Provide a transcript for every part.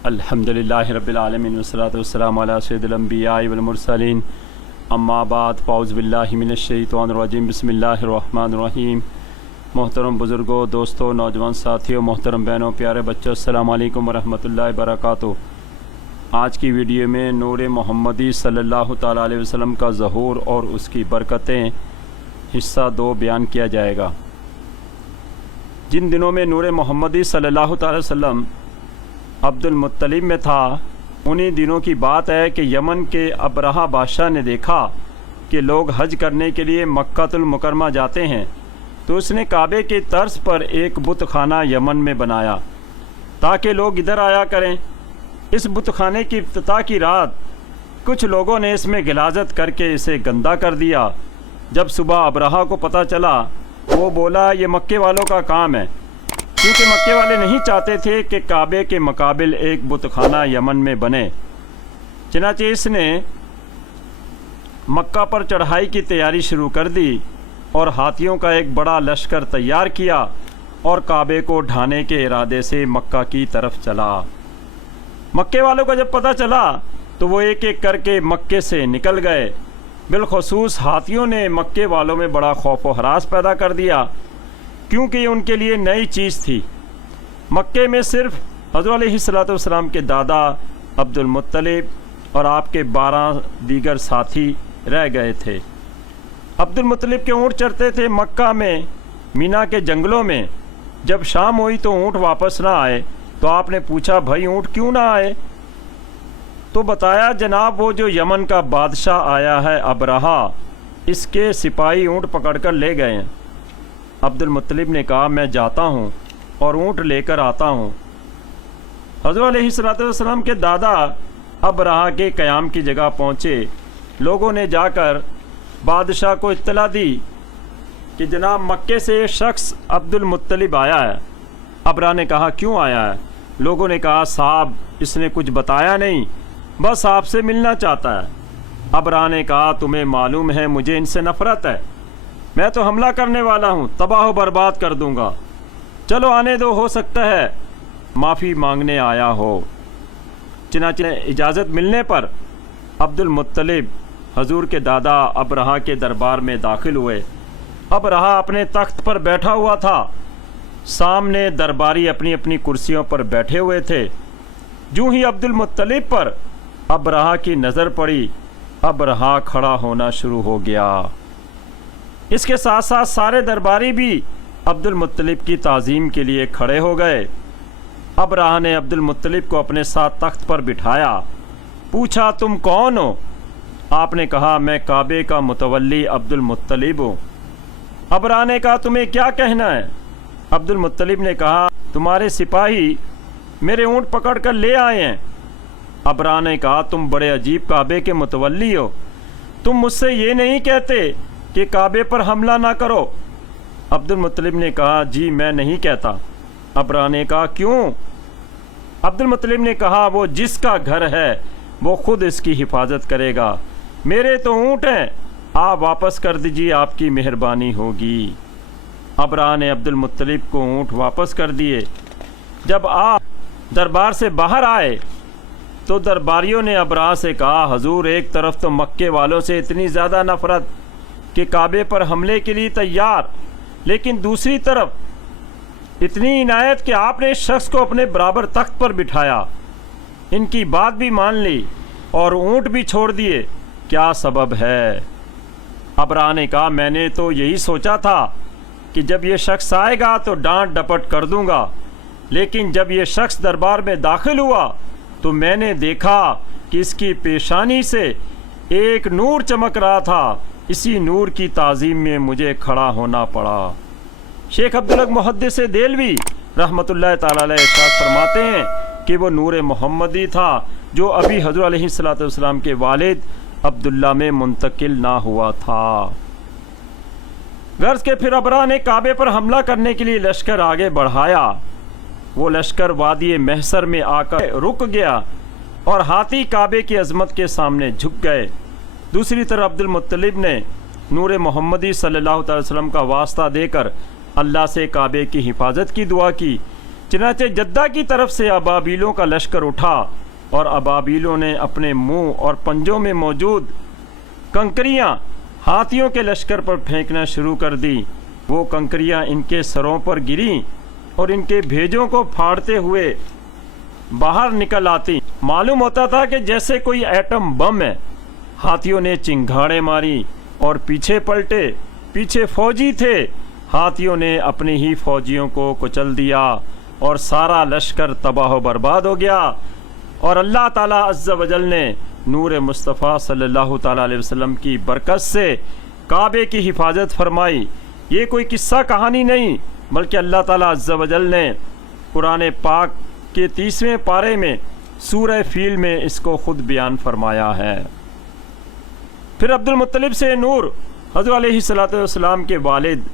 अल्हम्दुलिल्लाहि रब्बिल आलमीन वस्सलातु वस्सलामु अला सय्यिदिल अंबियाइ वल मुरसलीन अम्मा बाद फ़ाऊज़ु बिल्लाहि मिनश शैतानिर रजीम बिस्मिल्लाहिर रहमानिर रहीम। मोहतरम बुज़ुर्गों, दोस्तों, नौजवान साथियों, मोहतरम बहनों, प्यारे बच्चों, अस्सलामु अलैकुम वरहमतुल्लाहि वबरकातुहू। आज की वीडियो में नूर मोहम्मदी सल्लल्लाहु तआला अलैहि वसल्लम का ज़हूर और उसकी बरकतें हिस्सा 2 बयान किया जाएगा। जिन दिनों में नूर मोहम्मदी सल्लल्लाहु तआला अलैहि वसल्लम अब्दुल मुत्तलिब में था, उन्हीं दिनों की बात है कि यमन के अबरहा बादशाह ने देखा कि लोग हज करने के लिए मक्कातुल मुकरमा जाते हैं, तो उसने काबे के तर्ज पर एक बुतखाना यमन में बनाया ताकि लोग इधर आया करें। इस बुतखाने की इफ्तिताह की रात कुछ लोगों ने इसमें गिलाजत करके इसे गंदा कर दिया। जब सुबह अबरहा को पता चला, वो बोला ये मक्के वालों का काम है, क्योंकि मक्के वाले नहीं चाहते थे कि काबे के मुकाबिल एक बुतखाना यमन में बने। चनाचे इसने मक्का पर चढ़ाई की तैयारी शुरू कर दी और हाथियों का एक बड़ा लश्कर तैयार किया और काबे को ढाने के इरादे से मक्का की तरफ चला। मक्के वालों को जब पता चला तो वो एक एक करके मक्के से निकल गए। बिलखसूस हाथियों ने मक्के वालों में बड़ा खौफ व हरास पैदा कर दिया, क्योंकि ये उनके लिए नई चीज़ थी। मक्के में सिर्फ हज़रत अलैहिस्सलातु वस्सलाम के दादा अब्दुल मुत्तलिब और आपके 12 दीगर साथी रह गए थे। अब्दुल मुत्तलिब के ऊँट चरते थे मक्का में मीना के जंगलों में। जब शाम हुई तो ऊँट वापस ना आए, तो आपने पूछा भाई ऊँट क्यों ना आए? तो बताया जनाब वो जो यमन का बादशाह आया है अबरहा, इसके सिपाही ऊँट पकड़कर ले गए हैं। अब्दुल मुत्तलिब ने कहा मैं जाता हूँ और ऊँट लेकर आता हूँ। हज़रत अलैहिस्सलातु वस्सलाम के दादा अबरहा के क़याम की जगह पहुँचे। लोगों ने जाकर बादशाह को इत्तला दी कि जनाब मक्के से शख्स अब्दुल मुत्तलिब आया है। अबरहा ने कहा क्यों आया है? लोगों ने कहा साहब इसने कुछ बताया नहीं, बस आपसे मिलना चाहता है। अबरहा ने कहा तुम्हें मालूम है मुझे इनसे नफ़रत है, मैं तो हमला करने वाला हूँ, तबाह बर्बाद कर दूंगा। चलो आने दो, हो सकता है माफ़ी मांगने आया हो। चनाचे इजाज़त मिलने पर अब्दुल मुत्तलिब हजूर के दादा अबरहा के दरबार में दाखिल हुए। अबरहा अपने तख्त पर बैठा हुआ था, सामने दरबारी अपनी अपनी कुर्सियों पर बैठे हुए थे। यूं ही अब्दुल मुत्तलिब पर अबरहा की नज़र पड़ी, अबरहा खड़ा होना शुरू हो गया। इसके साथ साथ सारे दरबारी भी अब्दुल मुत्तलिब की ताज़ीम के लिए खड़े हो गए। अबरहा ने अब्दुल मुत्तलिब को अपने साथ तख्त पर बिठाया। पूछा तुम कौन हो? आपने कहा मैं काबे का मुतवल्ली अब्दुल मुत्तलिब हूँ। अबरहा ने कहा तुम्हें क्या कहना है? अब्दुल मुत्तलिब ने कहा तुम्हारे सिपाही मेरे ऊँट पकड़ कर ले आए हैं। अबरहा ने कहा तुम बड़े अजीब काबे के मुतवल्ली हो, तुम मुझसे ये नहीं कहते कि काबे पर हमला ना करो? अब्दुल मुत्तलिब ने कहा जी मैं नहीं कहता। अबरहा ने कहा क्यों? अब्दुल मुत्तलिब ने कहा वो जिसका घर है वो खुद इसकी हिफाजत करेगा, मेरे तो ऊँट हैं, आप वापस कर दीजिए, आपकी मेहरबानी होगी। अबरहा ने अब्दुल मुत्तलिब को ऊँट वापस कर दिए। जब आप दरबार से बाहर आए तो दरबारियों ने अबरहा से कहा हजूर एक तरफ तो मक्के वालों से इतनी ज़्यादा नफ़रत कि काबे पर हमले के लिए तैयार, लेकिन दूसरी तरफ इतनी इनायत कि आपने इस शख्स को अपने बराबर तख्त पर बिठाया, इनकी बात भी मान ली और ऊँट भी छोड़ दिए, क्या सबब है? अबरहा ने कहा मैंने तो यही सोचा था कि जब ये शख्स आएगा तो डांट डपट कर दूंगा, लेकिन जब ये शख्स दरबार में दाखिल हुआ तो मैंने देखा कि इसकी पेशानी से एक नूर चमक रहा था, इसी नूर की ताज़ीम में मुझे खड़ा होना पड़ा। शेख अब्दुल हक मुहद्दिस देलवी रहमतुल्लाह ताला अलैह इरशाद फरमाते हैं कि वो नूर मोहम्मदी था जो अभी हज़रत अलैहिस्सलातु वस्सलाम के वालिद अब्दुल्ला में मुंतकिल ना हुआ था। गर्ज के फिर अबरहा ने काबे पर हमला करने के लिए लश्कर आगे बढ़ाया। वो लश्कर वादी महसर में आकर रुक गया और हाथी काबे की अजमत के सामने झुक गए। दूसरी तरफ अब्दुल मुत्तलिब ने नूर मोहम्मदी सल्लल्लाहु अलैहि वसल्लम का वास्ता देकर अल्लाह से काबे की हिफाजत की दुआ की। चनाचे जद्दा की तरफ से अबाबीलों का लश्कर उठा और अबाबीलों ने अपने मुंह और पंजों में मौजूद कंकरियां हाथियों के लश्कर पर फेंकना शुरू कर दी। वो कंकरियां इनके सरों पर गिरी और इनके भेजों को फाड़ते हुए बाहर निकल आती। मालूम होता था कि जैसे कोई एटम बम है। हाथियों ने चिंगाड़े मारी और पीछे पलटे। पीछे फौजी थे। हाथियों ने अपने ही फौजियों को कुचल दिया और सारा लश्कर तबाह बर्बाद हो गया। और अल्लाह ताला अज़्ज़ वजल ने नूर मुस्तफ़ा सल्लल्लाहु ताला अलैहि वसल्लम की बरकत से काबे की हिफाजत फरमाई। ये कोई किस्सा कहानी नहीं, बल्कि अल्लाह ताला अज़्ज़ वजल ने कुरान पाक के 30वें पारे में सूरह फील में इसको खुद बयान फरमाया है। फिर अब्दुल मुत्तलिब से नूर हज़रत अलैहिस्सलातु वस्सलाम के वालिद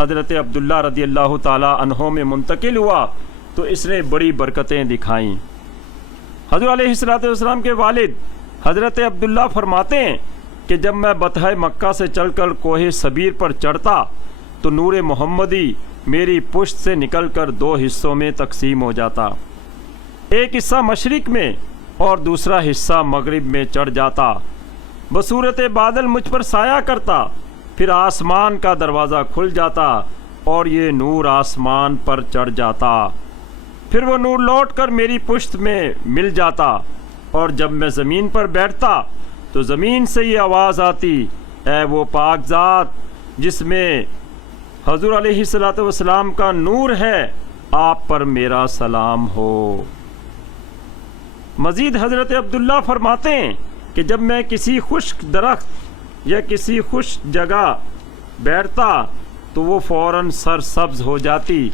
हज़रत अब्दुल्ला रज़ियल्लाहु ताला अन्हो में मुंतकिल हुआ तो इसने बड़ी बरकतें दिखाईं। हज़रत अलैहिस्सलातु वस्सलाम के वालिद हज़रत अब्दुल्ला फरमाते हैं कि जब मैं बतह मक्का से चलकर कोहे सबीर पर चढ़ता तो नूर मोहम्मदी मेरी पुश्त से निकलकर 2 हिस्सों में तकसीम हो जाता। एक हिस्सा मशरिक में और दूसरा हिस्सा मगरिब में चढ़ जाता। बसूरत बादल मुझ पर साया करता। फिर आसमान का दरवाज़ा खुल जाता और ये नूर आसमान पर चढ़ जाता। फिर वो नूर लौटकर मेरी पुश्त में मिल जाता और जब मैं ज़मीन पर बैठता तो ज़मीन से ये आवाज़ आती, ऐ वो पाक ज़ात जिसमें हज़ूर अलैहिस्सलातु वस्सलाम का नूर है, आप पर मेरा सलाम हो। मज़ीद हज़रत अब्दुल्ला फरमाते हैं कि जब मैं किसी खुश्क दरख्त या किसी खुश्क जगह बैठता तो वो फ़ौरन सरसब्ज़ हो जाती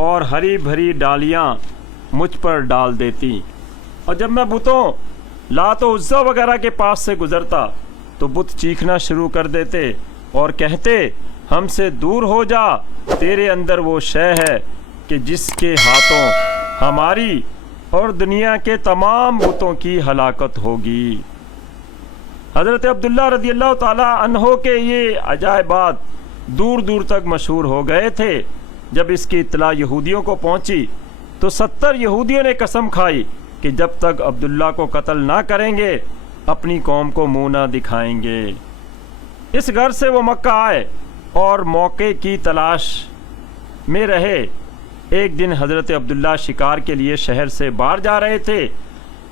और हरी भरी डालियाँ मुझ पर डाल देती। और जब मैं बुतों लात व उज़्ज़ा वगैरह के पास से गुज़रता तो बुत चीखना शुरू कर देते और कहते, हमसे दूर हो जा, तेरे अंदर वो शय है कि जिसके हाथों हमारी और दुनिया के तमाम बुतों की हलाकत होगी। हज़रत अब्दुल्ला रज़ियल्लाहु ताला अन्हो के ये अजायबात दूर दूर तक मशहूर हो गए थे। जब इसकी इत्तला यहूदियों को पहुंची तो 70 यहूदियों ने कसम खाई कि जब तक अब्दुल्ला को कत्ल ना करेंगे अपनी कौम को मुंह ना दिखाएंगे। इस घर से वो मक्का आए और मौके की तलाश में रहे। एक दिन हज़रत अब्दुल्ला शिकार के लिए शहर से बाहर जा रहे थे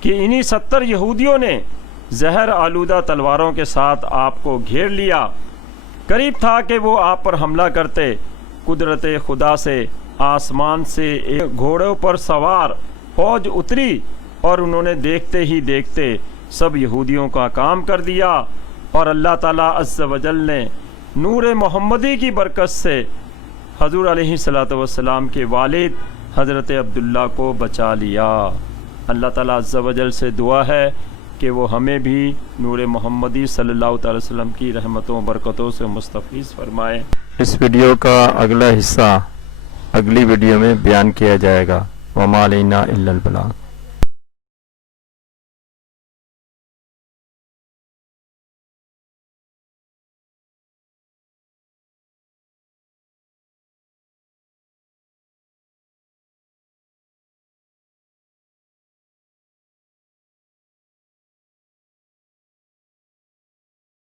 कि इन्हीं 70 यहूदियों ने जहर आलूदा तलवारों के साथ आपको घेर लिया। करीब था कि वो आप पर हमला करते। कुदरत खुदा से आसमान से एक घोड़ों पर सवार फौज उतरी और उन्होंने देखते ही देखते सब यहूदियों का काम कर दिया। और अल्लाह ताला अज़्ज़ वजल ने नूर मोहम्मदी की बरकत से हज़ूर अलैहिस्सलातु वस्सलाम के वालिद हज़रत अब्दुल्ला को बचा लिया। अल्लाह ताला अज़्ज़ वजल से दुआ है कि वो हमें भी नूर मोहम्मदी सल्लल्लाहु अलैहि वसल्लम की रहमतों बरकतों से मुस्तफ़ीज़ फरमाए। इस वीडियो का अगला हिस्सा अगली वीडियो में बयान किया जाएगा। वमा अलैना इल्लल बलाग।